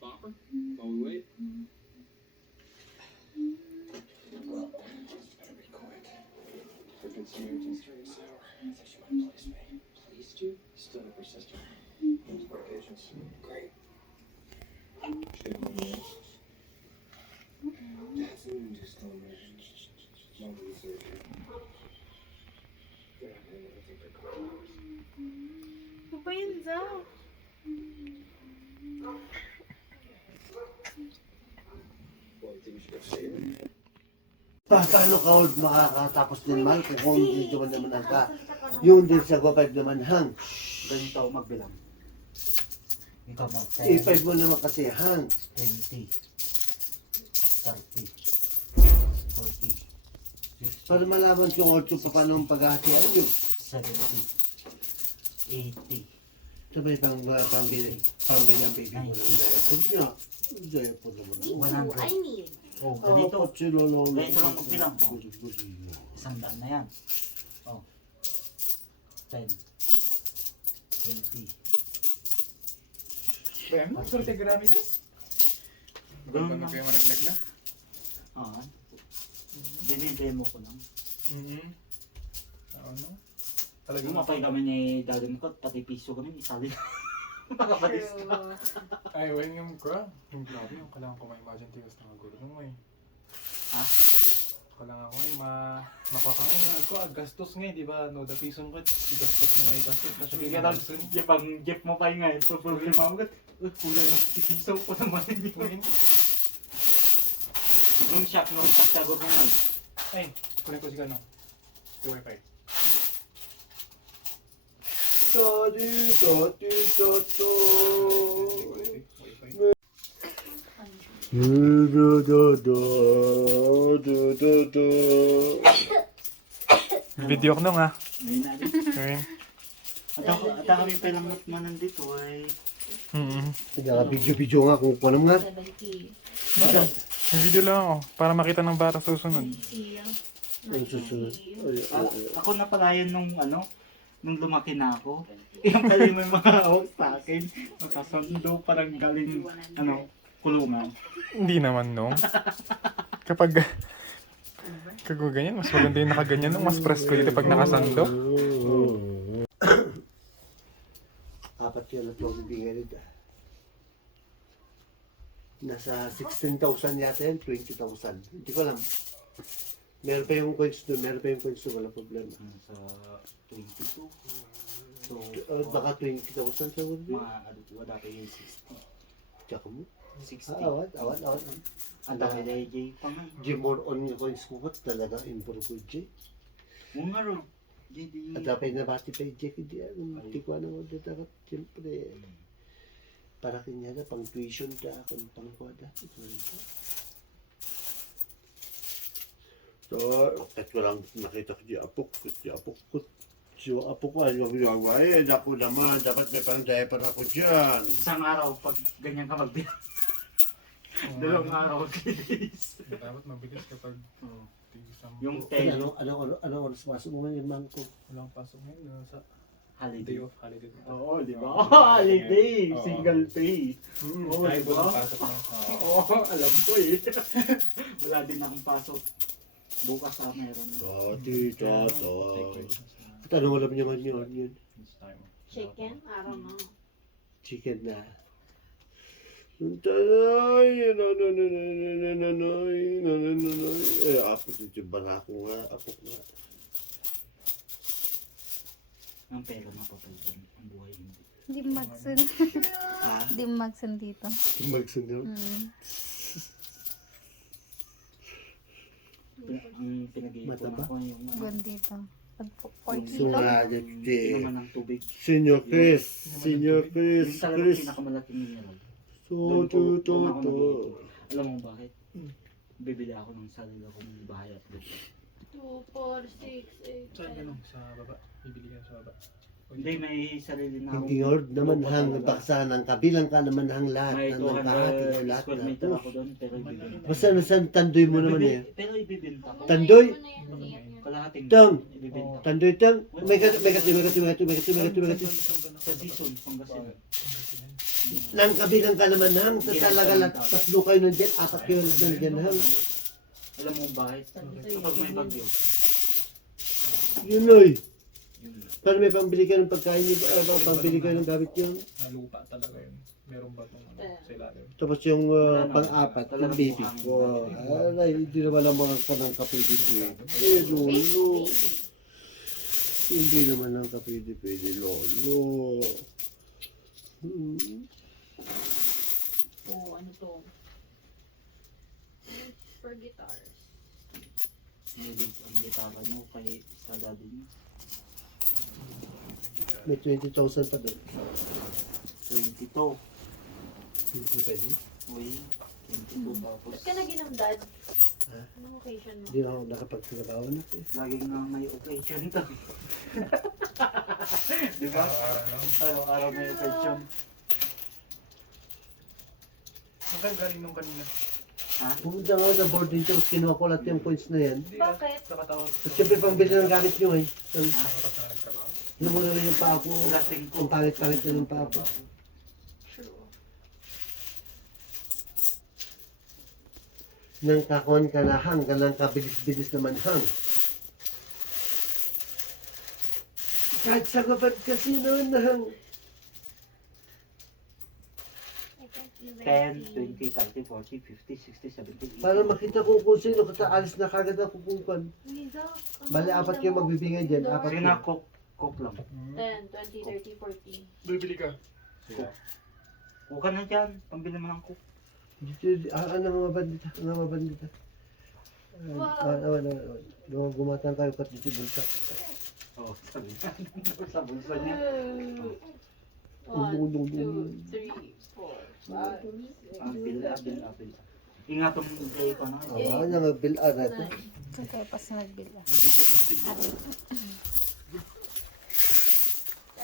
Bopper, while we wait. Well, just better be quick. Freaking Samaritan's turning sour. I think she might place me. Pleased you? Still a persistent. Those medications. Great. She didn't want me. That's an induced combination. One of the surgery. They're not going to think they're carnivores. Ano ba yun, Zach? Well, I think we should go see her. Paano ka old makakatapos din man kung dito man naman ang ka. Yung din sa Go 5 naman hang. Ganito ako magbilang. Ikaw mag 5 mo naman kasi hang. 20, 30, 40, Para malaman kung old pa paano ang paghahatian nyo. 70, 80, Sabay pambili ang baby mo ng diaper niya. Diaper naman. 100. I need. Oh, ganito. Apat sila lang. Ganito lang magbilang. Oh. Isang daan na yan. Oh. 10, 20. Ben, sulit yung ginamit yan? Ganun Ganun lang. kayo managlag na? Oo. Dinidemo ko lang. Ano? Talagang Umapay kami ni Daddy ko, pati piso kami, isali na. Makapalis na. Ay, wait yung ka. Yung grabe, yung kailangan ko ma-imagine tigas na magulo mo eh. Ha? Kailangan ko ngayon makakangay nga ko. Gastos ngayon, di ba? No, the piso mo gastos mo ngayon gastos. Kasi bigyan lang sun. Jeff, ang Jeff mo pa yung ngayon, problema mo kat. Kulang ng piso ko naman yun. Nung shock sagot mo ngayon. Ay, kunin ko si Gano. Si Wi-Fi. Wi-Fi. Video ko nung ha. Ngayon na rin. Okay. At kami palang man nandito ay... Kaya video nga kung ano nga. 70. May video lang ako para makita ng bata susunod. Ang susunod. Ako na pala yun nung nung lumaki na ako. Yung pala yung may mga hawak sa akin. Nakasundo parang galing kulungan. Hindi naman no. Kapag ganyan, mas maganda yung nakaganyan nung mas presko dito pag nakasando. Apat yun at huwag bigay rin. Nasa 16,000 yata yan, 20,000. Hindi ko alam. Meron pa yung coins doon, wala problema. Sa 22. So, Baka 20,000 sa wala. wala pa yung 60. Tsaka mo. 60. Awat. Ang dami na AJ pa nga. More on yung coins ko talaga improve ko, Jay. Mga ro. At dapat nabati pa yung Jay, hindi ko ano mo dapat, siyempre. Para kanya na, pang tuition ka, kung pang kwada. So, kahit walang nakita ko di apok ko. So, apo ko, ano ginagawa eh, ako naman, dapat may pang diaper ako dyan. Isang araw, pag ganyan ka magbilang. Dalawang araw, 3 days. Dapat mabilis kapag Yung Ano 10 oras pasok mo ngayon, mang ko? walang pasok ngayon sa holiday. day off, holiday. Oo, di ba? Oo. Holiday! Oo. Single pay. Oo, Kahit di ba? walang pasok na. Oo, alam ko eh. Wala din akong pasok. Bukas meron. Tito. At ano wala niya man yun? Chicken? I don't know. Chicken na. Tanay, apo dito yung barako nga, apo nga. Ang pera mapapalitan. Ang buhay hindi. Di magsun. Ha? Di magsun dito. Magsunod. Ang pinag-iipunan Mataba? ko yung Gun dito. Pag 4 So, kilo. inuman ng tubig. Senior Chris, Yung talagang pinakamalaking mineral. So, Doon ako nag-iipon. Alam mo bakit? Bibili ako ng sarili kong bahay at lupa. 2, 4, 6, 8, Saan ganun? Sa baba? Bibili ka sa baba? Hindi, may sarili na Hindi hard naman hang baksa ng kabilang ka naman hang lahat May ng nagkahati o 200 lahat square na. meter ako doon, pero ibibenta. Basta nasan tandoy mo naman eh. Pero ibibenta ko. Tandoy? Kalahating Tang! ibibenta. Tandoy tang. May kati. Sa season, Pangasinan. Nang kabilang ka naman hang. Sa talaga lahat. Tatlo kayo nandiyan. 4 kayo nandiyan hang. Alam mo bakit? Kapag may bagyo. Yun oy. Yun. Para may pambili ka ng pagkain niyo. Pambili ka ng gamit yun. Nalupa talaga yun. Meron ba itong sa ilalim? Tapos yung pang-apat, yung baby ko. Ay, hindi naman ang mga kanang kapidi-pidi. Eh, lolo. Hindi naman ang kapidi-pidi, lolo. Oh, ano to? For guitars. Mahilig ang gitara nyo kay sa daddy nyo. May 20,000 pa doon. 22. Hindi pwede. Uy, 22 tapos. Ba't ka naginom, Dad? Ha? Anong occasion mo? Hindi na ako nakapagtrabaho na. Laging nga may occasion to. Di ba? Araw-araw lang. Araw-araw may occasion. Saan kayo galing nung kanina? Ha? Pumunta nga ako sa boarding tapos kinuha ko lahat yung points na yan. Hindi Bakit? nakatawag. At syempre pambili ng gamit nyo eh. Nakatawag na nagtrabaho. Alam mo na rin yung paa ko. Lasing ko. Ang pangit-pangit na ng paa ko. True. Nang kakuhan ka na hang, galang kabilis-bilis naman hang. Kahit sa kapag kasi naman na hang. I can't even 10, see. 20, 30, 40, 50, 60, 70, 80. Para makita ko kung sino, kasi alis na kagad ako kung kan. Liza, Bali, apat kayo magbibigay dyan, apat. Sige na, cook lang. 10, 20, 30, 40. Bibili ka. Cook ka na dyan. Pambili mo ng cook. Dito, ano mga bandita, mga bandita. Gumatang kayo kat dito bulsa. Oh, sabi niya. Sa bulsa niya. 1, 2, 3, 4, 5. Apil. Ingat ang day ko na. Oo, ano nga bill na ito. Kaya pas nagbila. Video ko,